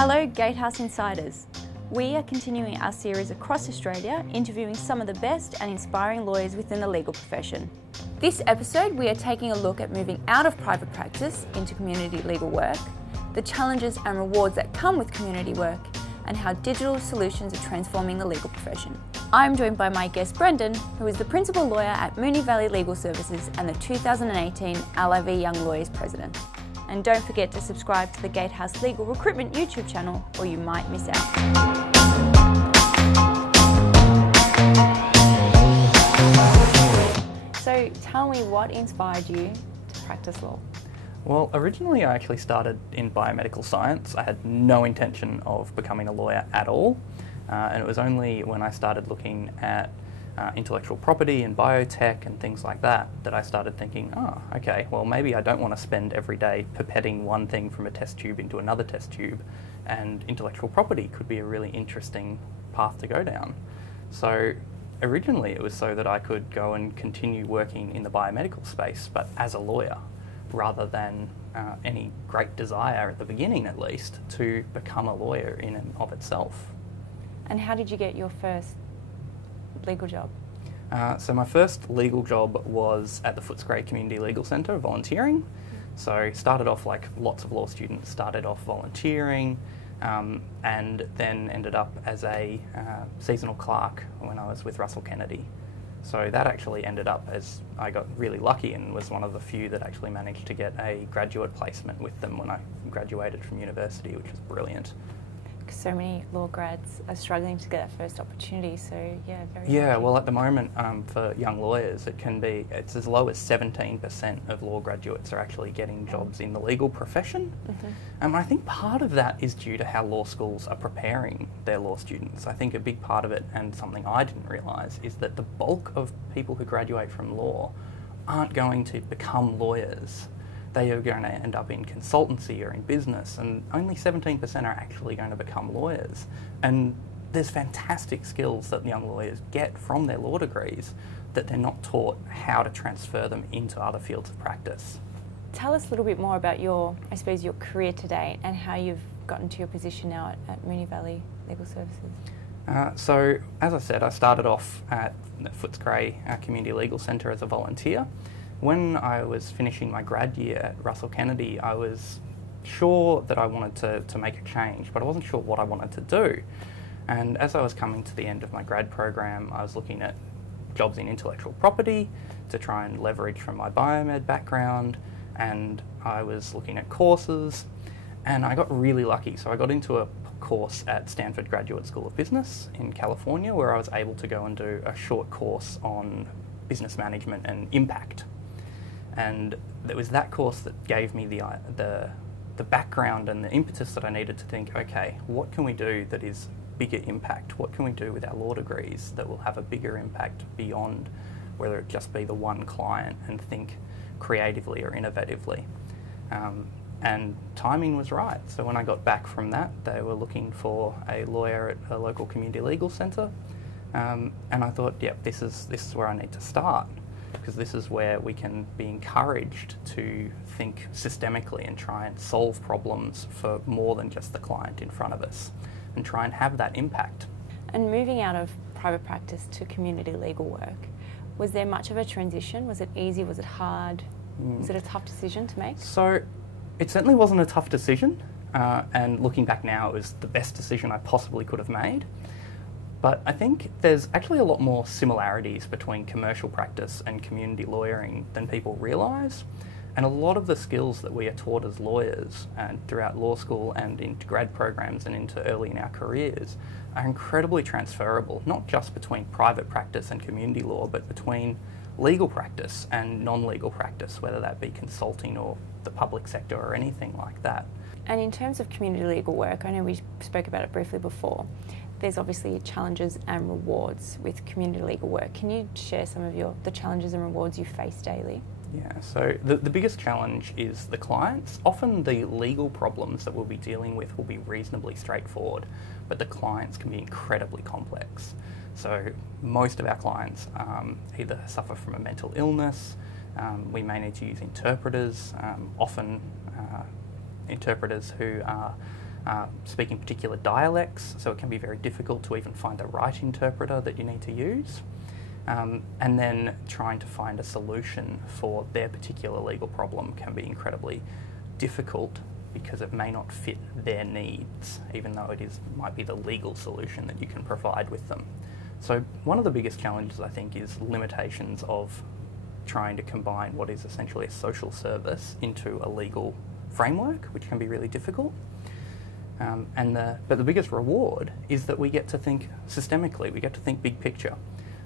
Hello Gatehouse Insiders. We are continuing our series across Australia, interviewing some of the best and inspiring lawyers within the legal profession. This episode, we are taking a look at moving out of private practice into community legal work, the challenges and rewards that come with community work, and how digital solutions are transforming the legal profession. I'm joined by my guest Brendan, who is the Principal Lawyer at Moonee Valley Legal Services and the 2018 LIV Young Lawyers President. And don't forget to subscribe to the Gatehouse Legal Recruitment YouTube channel or you might miss out. So tell me, what inspired you to practice law? Well, originally I actually started in biomedical science. I had no intention of becoming a lawyer at all. And it was only when I started looking at intellectual property and biotech and things like that that I started thinking, oh, okay, well maybe I don't want to spend every day pipetting one thing from a test tube into another test tube, and intellectual property could be a really interesting path to go down. So originally it was so that I could go and continue working in the biomedical space, but as a lawyer, rather than any great desire at the beginning at least to become a lawyer in and of itself. And how did you get your first legal job? So my first legal job was at the Footscray Community Legal Centre, volunteering. So started off like lots of law students, started off volunteering and then ended up as a seasonal clerk when I was with Russell Kennedy. So that actually ended up as I got really lucky and was one of the few that actually managed to get a graduate placement with them when I graduated from university, which was brilliant. So many law grads are struggling to get that first opportunity, so yeah, very Yeah, lucky. well at the moment for young lawyers it's as low as 17% of law graduates are actually getting jobs in the legal profession. And I think part of that is due to how law schools are preparing their law students. I think a big part of it, and something I didn't realise, is that the bulk of people who graduate from law aren't going to become lawyers. They are going to end up in consultancy or in business, and only 17% are actually going to become lawyers. And there's fantastic skills that young lawyers get from their law degrees that they're not taught how to transfer them into other fields of practice. Tell us a little bit more about your career to date and how you've gotten to your position now at Moonee Valley Legal Services. So, as I said, I started off at the Footscray Community Legal Centre as a volunteer. When I was finishing my grad year at Russell Kennedy, I was sure that I wanted to make a change, but I wasn't sure what I wanted to do. And as I was coming to the end of my grad program, I was looking at jobs in intellectual property to try and leverage from my biomed background, and I was looking at courses, and I got really lucky. So I got into a course at Stanford Graduate School of Business in California, where I was able to go and do a short course on business management and impact. And it was that course that gave me the background and the impetus that I needed to think, okay, what can we do that is bigger impact? What can we do with our law degrees that will have a bigger impact beyond whether it just be the one client, and think creatively or innovatively? And timing was right. So when I got back from that, they were looking for a lawyer at a local community legal centre. And I thought, yep, this is where I need to start, because this is where we can be encouraged to think systemically and try and solve problems for more than just the client in front of us, and try and have that impact. And moving out of private practice to community legal work, was there much of a transition? Was it easy? Was it hard? Was it a tough decision to make? So it certainly wasn't a tough decision, and looking back now, it was the best decision I possibly could have made. But I think there's actually a lot more similarities between commercial practice and community lawyering than people realise. And a lot of the skills that we are taught as lawyers and throughout law school and into grad programs and into early in our careers are incredibly transferable, not just between private practice and community law, but between legal practice and non-legal practice, whether that be consulting or the public sector or anything like that. And in terms of community legal work, I know we spoke about it briefly before, there's obviously challenges and rewards with community legal work. Can you share some of the challenges and rewards you face daily? Yeah, so the biggest challenge is the clients. Often the legal problems that we'll be dealing with will be reasonably straightforward, but the clients can be incredibly complex. So most of our clients either suffer from a mental illness, we may need to use interpreters, often interpreters who are speaking particular dialects, so it can be very difficult to even find the right interpreter that you need to use. And then trying to find a solution for their particular legal problem can be incredibly difficult because it may not fit their needs, even though might be the legal solution that you can provide with them. So one of the biggest challenges, I think, is limitations of trying to combine what is essentially a social service into a legal framework, which can be really difficult. But the biggest reward is that we get to think systemically, we get to think big picture.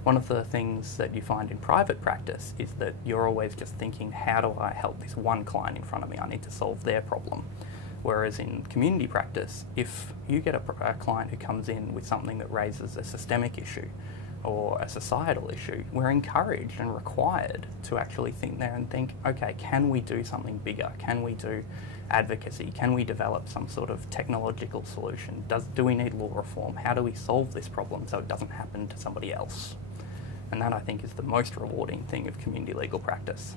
One of the things that you find in private practice is that you're always just thinking, how do I help this one client in front of me? I need to solve their problem. Whereas in community practice, if you get a client who comes in with something that raises a systemic issue or a societal issue, we're encouraged and required to actually think there and think, okay, can we do something bigger? Can we do advocacy? Can we develop some sort of technological solution? Do we need law reform? How do we solve this problem so it doesn't happen to somebody else? And that, I think, is the most rewarding thing of community legal practice.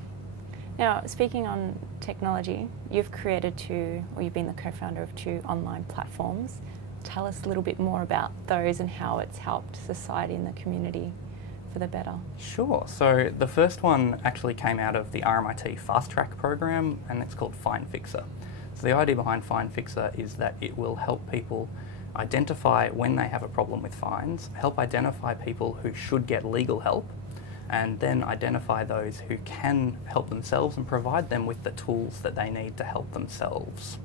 Now, speaking on technology, you've you've been the co-founder of 2 online platforms. Tell us a little bit more about those and how it's helped society and the community for the better. Sure. So the first one actually came out of the RMIT Fast Track program, and it's called Fine Fixer. So the idea behind Fine Fixer is that it will help people identify when they have a problem with fines, help identify people who should get legal help, and then identify those who can help themselves and provide them with the tools that they need to help themselves.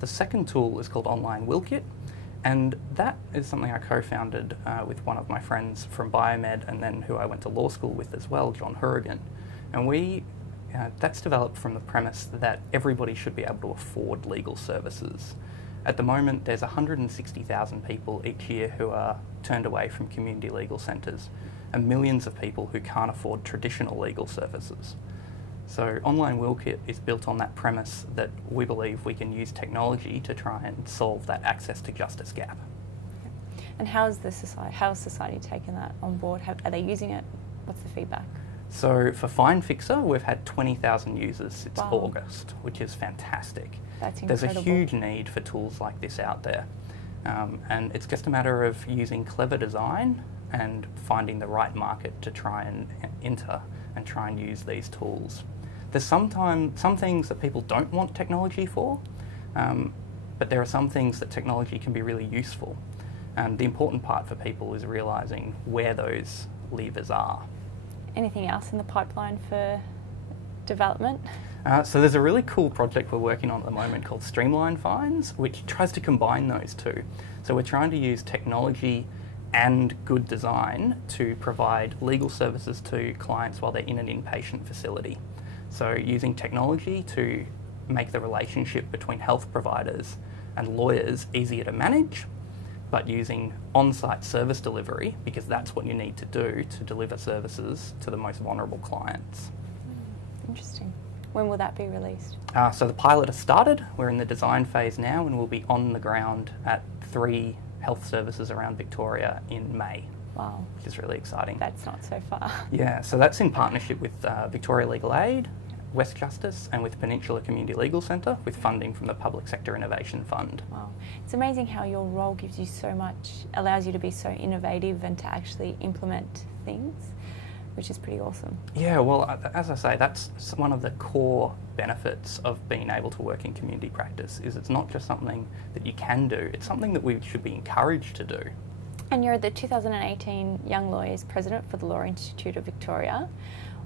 The second tool is called Online Will Kit, and that is something I co-founded with one of my friends from biomed and then who I went to law school with as well, John Hurrigan. And that's developed from the premise that everybody should be able to afford legal services. At the moment, there's 160,000 people each year who are turned away from community legal centres, and millions of people who can't afford traditional legal services. So Online Will Kit is built on that premise that we believe we can use technology to try and solve that access to justice gap. And how has society taken that on board? Are they using it? What's the feedback? So for Fine Fixer, we've had 20,000 users since Wow. August, which is fantastic. That's incredible. There's a huge need for tools like this out there. And it's just a matter of using clever design and finding the right market to try and enter and try and use these tools. There's some things that people don't want technology for, but there are some things that technology can be really useful. And the important part for people is realising where those levers are. Anything else in the pipeline for development? So there's a really cool project we're working on at the moment called Streamline Fines, which tries to combine those two. So we're trying to use technology and good design to provide legal services to clients while they're in an inpatient facility. So using technology to make the relationship between health providers and lawyers easier to manage, but using on-site service delivery, because that's what you need to do to deliver services to the most vulnerable clients. Interesting. When will that be released? So the pilot has started. We're in the design phase now, and we'll be on the ground at 3 health services around Victoria in May. Wow. Which is really exciting. That's not so far. Yeah, so that's in partnership with Victoria Legal Aid, West Justice, and with Peninsula Community Legal Centre, with funding from the Public Sector Innovation Fund. Wow. It's amazing how your role gives you so much, allows you to be so innovative and to actually implement things, which is pretty awesome. Yeah, well, as I say, that's one of the core benefits of being able to work in community practice, is it's not just something that you can do, it's something that we should be encouraged to do. And you're the 2018 Young Lawyers President for the Law Institute of Victoria.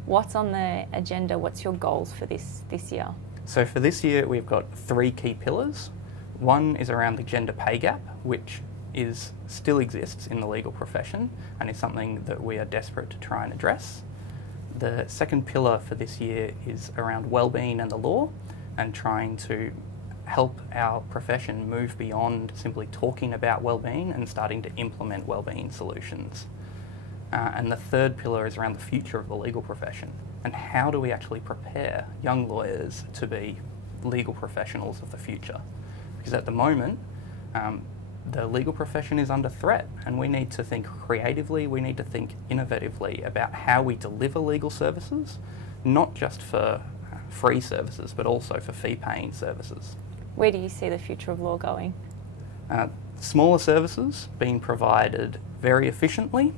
What's on the agenda? What's your goals for this year? So for this year, we've got 3 key pillars. One is around the gender pay gap, which still exists in the legal profession and is something that we are desperate to try and address. The second pillar for this year is around wellbeing and the law, and trying to help our profession move beyond simply talking about wellbeing and starting to implement wellbeing solutions. And the third pillar is around the future of the legal profession, and how do we actually prepare young lawyers to be legal professionals of the future? Because at the moment, the legal profession is under threat, and we need to think creatively, we need to think innovatively about how we deliver legal services, not just for free services, but also for fee-paying services. Where do you see the future of law going? Smaller services being provided very efficiently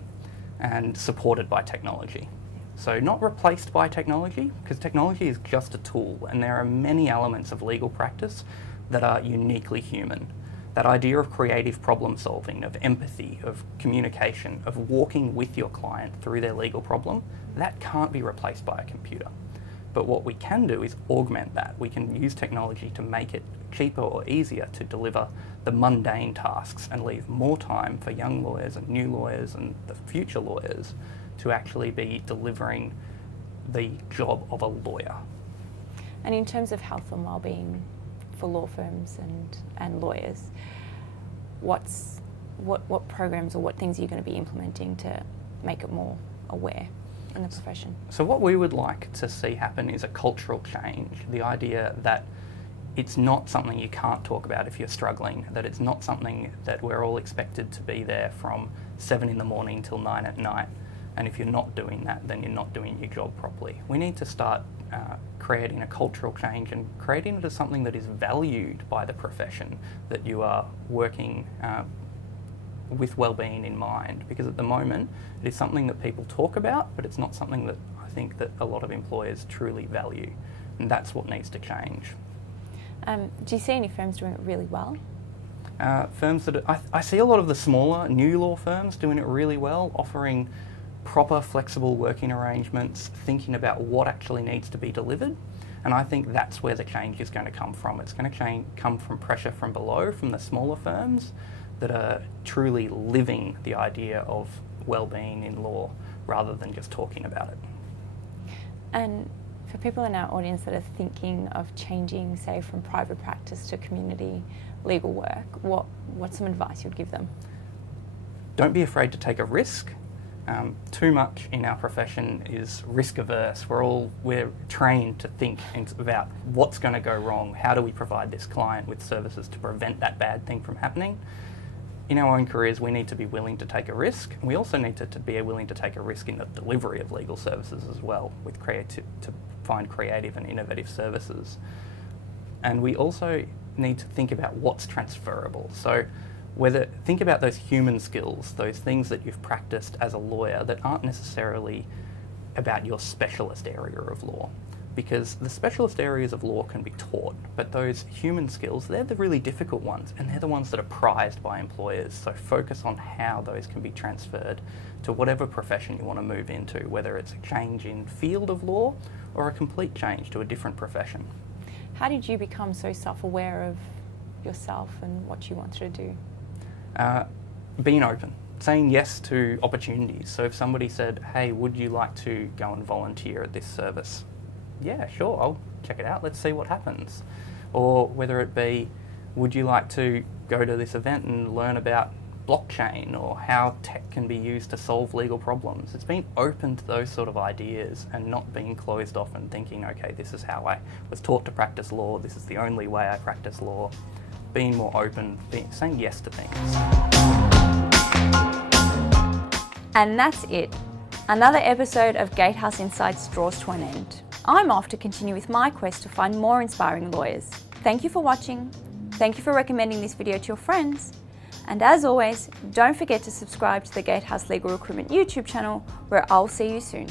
and supported by technology. So not replaced by technology, because technology is just a tool, and there are many elements of legal practice that are uniquely human. That idea of creative problem solving, of empathy, of communication, of walking with your client through their legal problem, that can't be replaced by a computer. But what we can do is augment that. We can use technology to make it cheaper or easier to deliver the mundane tasks and leave more time for young lawyers and new lawyers and the future lawyers to actually be delivering the job of a lawyer. And in terms of health and wellbeing for law firms and lawyers, what programs or what things are you going to be implementing to make it more aware in the profession? So what we would like to see happen is a cultural change. The idea that it's not something you can't talk about if you're struggling, that it's not something that we're all expected to be there from 7 in the morning till 9 at night, and if you're not doing that, then you're not doing your job properly. We need to start creating a cultural change and creating it as something that is valued by the profession, that you are working with wellbeing in mind, because at the moment it is something that people talk about, but it's not something that I think that a lot of employers truly value, and that's what needs to change. Do you see any firms doing it really well? Firms that I see a lot of the smaller new law firms doing it really well, offering proper flexible working arrangements, thinking about what actually needs to be delivered, and I think that's where the change is going to come from. It's going to come from pressure from below, from the smaller firms that are truly living the idea of wellbeing in law rather than just talking about it. And for people in our audience that are thinking of changing, say, from private practice to community legal work, what's some advice you'd give them? Don't be afraid to take a risk. Too much in our profession is risk averse. We're trained to think about what's going to go wrong. How do we provide this client with services to prevent that bad thing from happening? In our own careers, we need to be willing to take a risk. We also need to be willing to take a risk in the delivery of legal services as well, to find creative and innovative services. And we also need to think about what's transferable. So think about those human skills, those things that you've practiced as a lawyer that aren't necessarily about your specialist area of law. Because the specialist areas of law can be taught, but those human skills, they're the really difficult ones, and they're the ones that are prized by employers. So focus on how those can be transferred to whatever profession you want to move into, whether it's a change in field of law or a complete change to a different profession. How did you become so self-aware of yourself and what you wanted to do? Being open. Saying yes to opportunities. So if somebody said, hey, would you like to go and volunteer at this service? Yeah, sure, I'll check it out, let's see what happens. Or whether it be, would you like to go to this event and learn about blockchain or how tech can be used to solve legal problems? It's being open to those sort of ideas and not being closed off and thinking, okay, this is how I was taught to practice law, this is the only way I practice law. Being more open, saying yes to things. And that's it. Another episode of Gatehouse Insights draws to an end. I'm off to continue with my quest to find more inspiring lawyers. Thank you for watching. Thank you for recommending this video to your friends. And as always, don't forget to subscribe to the Gatehouse Legal Recruitment YouTube channel, where I'll see you soon.